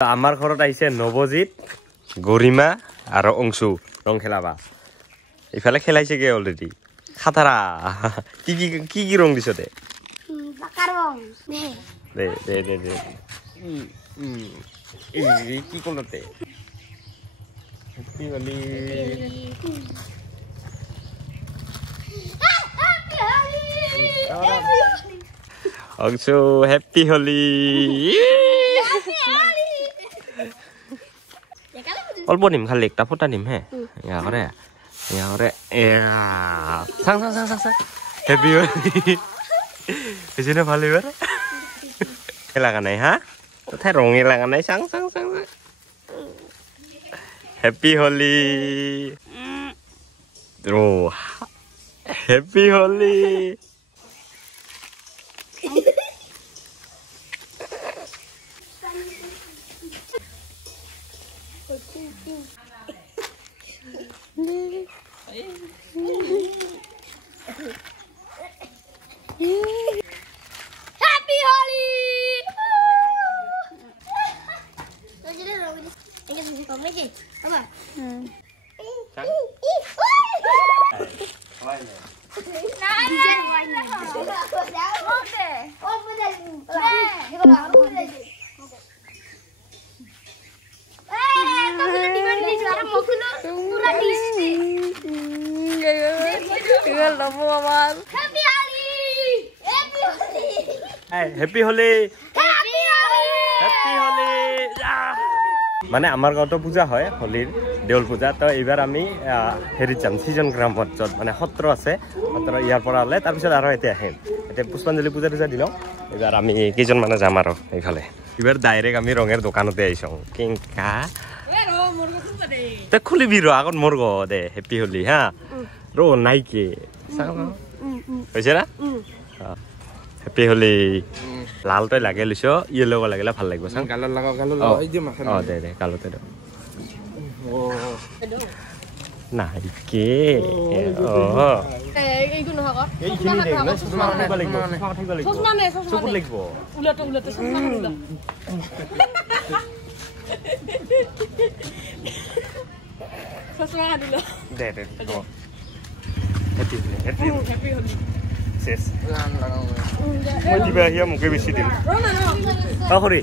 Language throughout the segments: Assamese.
আমাৰ ঘৰত আহিছে নৱজিত গৰিমা আৰু অংশু ৰং খেলাবা ইফালে খেলাইছেগে অলৰেডি খাতাৰা কি কি কি কি ৰং দিছ দে দে দে দে দে কি কোনতে অংশু হ্যাপি হোলি অল্প নিম খালি একটা ফোটা নিম হে ইয়া করে সাং সাং সাং সাং হ্যাপি হোলি এজন্য ভালো এবারে লাগা নাই হ্যাঁ কোথায় রঙে লাগা নাই সাং সাং সাং হ্যাপি হোলি ও happy Holi Happy Holi! Happy Holi happy Holi মানে আমার গাঁৱতো পূজা হয় হোলিৰ দেউল পূজা তো এইবাৰ আমি হেৰিত যাম সিজন গ্ৰামত য'ত মানে সত্ৰ আছে সত্ৰ ইয়াৰ পৰা হ'লে তাৰপিছত আৰু এতিয়া আহিম এতিয়া পুষ্পাঞ্জলি পূজা দিলোঁ এইবাৰ আমি কেইজন মানে যাম আৰু এইফালে এইবাৰ ডাইৰেক্ট আমি ৰঙেৰ দোকানতে আহিছোঁ কিংকা তই খুলিবি ৰ আগত মোৰ গ দে হেপি হোলি হা ৰ নাইকে হৈছে না হেপি হোলি লাল তই লাগে লৈছ ইয়েলো লাগিলে ভাল লাগিব চাং গালত লাগা গালত এই যে মাখা দে দে গালতে দে নাইকে এইটো নহক এইখিনি দেখ না চশমা থাকিব লাগিব চশমা নে চকুত লাগিব উলতে উলতে চশমা উলতে চশমা দিল দে দে হেপি হোলি শেষ মই দিবা আহিয়া মোকে বেছি দিম অহৰি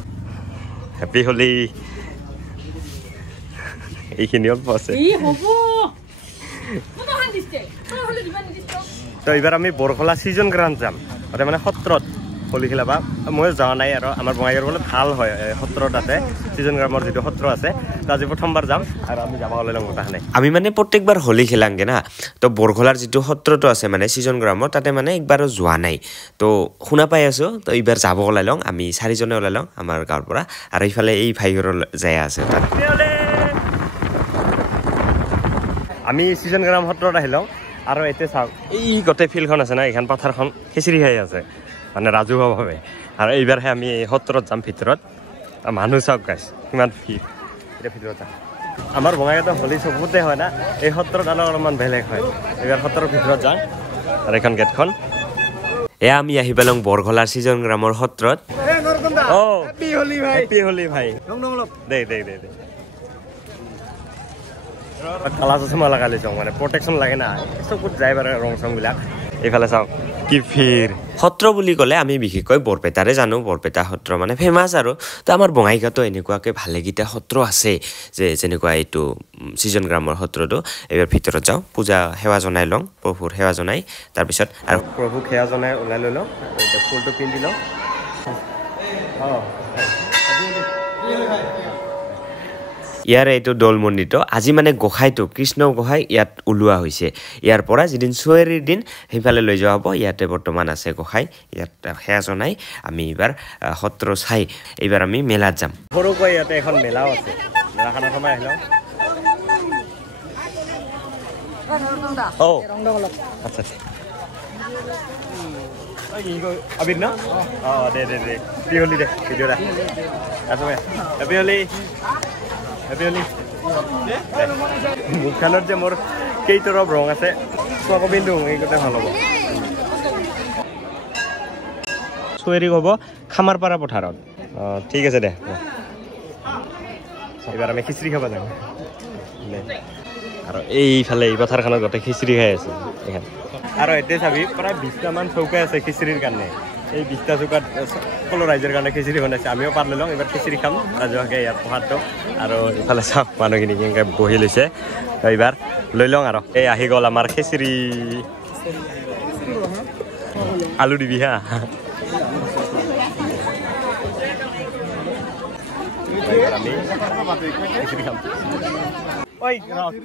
হেপি হোলি এইখিনি অল্প আছে তো এইবাৰ আমি বৰখলা সিজন গ্ৰাউণ্ড যাম তাতে মানে সত্ৰত হোলি খেলাবা মই যোৱা নাই আৰু আমাৰ বঙাইগাঁৱৰ বোলে ভাল হয় সত্ৰ তাতে সিজন গ্ৰামৰ যিটো সত্ৰ আছে আজি প্ৰথমবাৰ যাম আৰু আমি যাব ওলাই লম কথাখানে আমি মানে প্ৰত্যেকবাৰ হোলি খেলাংগে না তো বৰখলাৰ যিটো সত্ৰটো আছে মানে সিজন গ্ৰামৰ তাতে মানে একবাৰো যোৱা নাই তো শুনা পাই আছো তো এইবাৰ যাব ওলাই লওঁ আমি চাৰিজনে ওলাই লওঁ আমাৰ গাঁৱৰ পৰা আৰু এইফালে এই ভাইঘৰৰ যায় আছে তাত আমি সিজন গ্ৰাম সত্ৰত আহিলোঁ আৰু এতিয়া চাওক এই গোটেই ফিল্ডখন আছে না এইখন পথাৰখন খিচিৰি খাই আছে মানে ৰাজহুৱাভাৱে আৰু এইবাৰহে আমি সত্ৰত যাম ভিতৰত মানুহ চাওক গাইছ কিমান ভিৰ এতিয়া ভিতৰত যাম আমাৰ বঙাইগাঁৱত হোলী চবতে হয় না এই সত্ৰত অলপমান বেলেগ হয় এইবাৰ সত্ৰৰ ভিতৰত যাওঁ আৰু এইখন গেটখন এয়া আমি আহি পালোঁ বৰখলাৰ সিজন গ্ৰামৰ সত্ৰত হেপি হোলি ভাই দে দে দে দে কালা চশমা লগাই লৈছোঁ মানে প্ৰটেকশ্যন লাগে না চকুত যায় বাৰু ৰং চংবিলাক এইফালে চাওক কি ভিৰ সত্ৰ বুলি ক'লে আমি বিশেষকৈ বৰপেটাৰে জানো বৰপেটা সত্ৰ মানে ফেমাছ আৰু তো আমাৰ বঙাইগাঁৱতো এনেকুৱাকৈ ভালেকেইটা সত্ৰ আছে যে যেনেকুৱা এইটো সিজন গ্ৰামৰ সত্ৰটো এইবাৰ ভিতৰত যাওঁ পূজা সেৱা জনাই লওঁ প্ৰভুৰ সেৱা জনাই তাৰপিছত আৰু প্ৰভুক সেৱা জনাই ওলাই লৈ লওঁ ফুলটো পিন্ধি লওঁ ইয়াৰে এইটো দৌল মন্দিৰটো আজি মানে গোসাঁইটো কৃষ্ণ গোসাঁই ইয়াত ওলোৱা হৈছে ইয়াৰ পৰা যিদিন চুৱেৰীৰ দিন সেইফালে লৈ যোৱা হ'ব ইয়াতে বৰ্তমান আছে গোসাঁই ইয়াত সেৱা জনাই আমি এইবাৰ সত্ৰ চাই এইবাৰ আমি মেলাত যাম সৰুকৈ ইয়াতে এখন মেলাও আছে মেলাখনত সোমাই আহিলোঁ আচ্ছা আবিৰ ন দে দে দে হেপি হোলি দে ভিডিঅ' দে হেপি হোলি হেপি হোলি মুখখনত যে মোৰ কেইতৰপ ৰং আছে চক পিন্ধো এইগতে ভাল হ'ব চুৱেৰি হ'ব খামাৰপাৰা পথাৰত ঠিক আছে দে এইবাৰ আমি খিচিৰি খাব যাম আৰু এইফালে এই পথাৰখনত গোটেই খিচিৰি খাই আছে এইখান আৰু এতিয়া চাবি প্ৰায় 20টামান চৌকা আছে খিচিৰিৰ কাৰণে এই 20টা চৌকাত সকলো ৰাইজৰ কাৰণে খিচিৰি বনাইছে আমিও পাত লৈ লওঁ এইবাৰ খিচিৰি খাম ৰাজহুৱাকৈ ইয়াৰ প্ৰসাদটো আৰু ইফালে চাওক মানুহখিনি কেনেকৈ বহি লৈছে এইবাৰ লৈ লওঁ আৰু এই আহি গ'ল আমাৰ খিচিৰি আলু দিবি হা আমি খিচিৰি খাম ঐ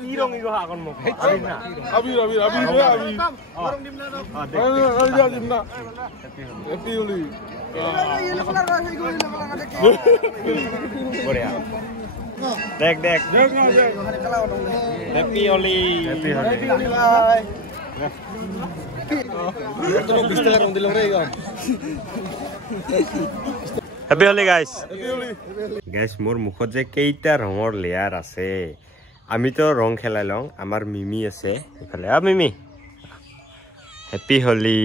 কি ৰং ইগো আগন মোক আবিৰ না আবিৰ হ্যাপি হোলি বঢ়িয়া দেখ হ্যাপি হোলি হ্যাপি হোলি গাইছ মোৰ মুখত যে কেইটা ৰঙৰ লেয়াৰ আছে আমিতো ৰং খেলাই লওঁ আমাৰ মিমি আছে এইফালে মিমি হ্যাপি হোলি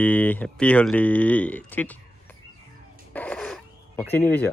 মোক চিনি পাইছ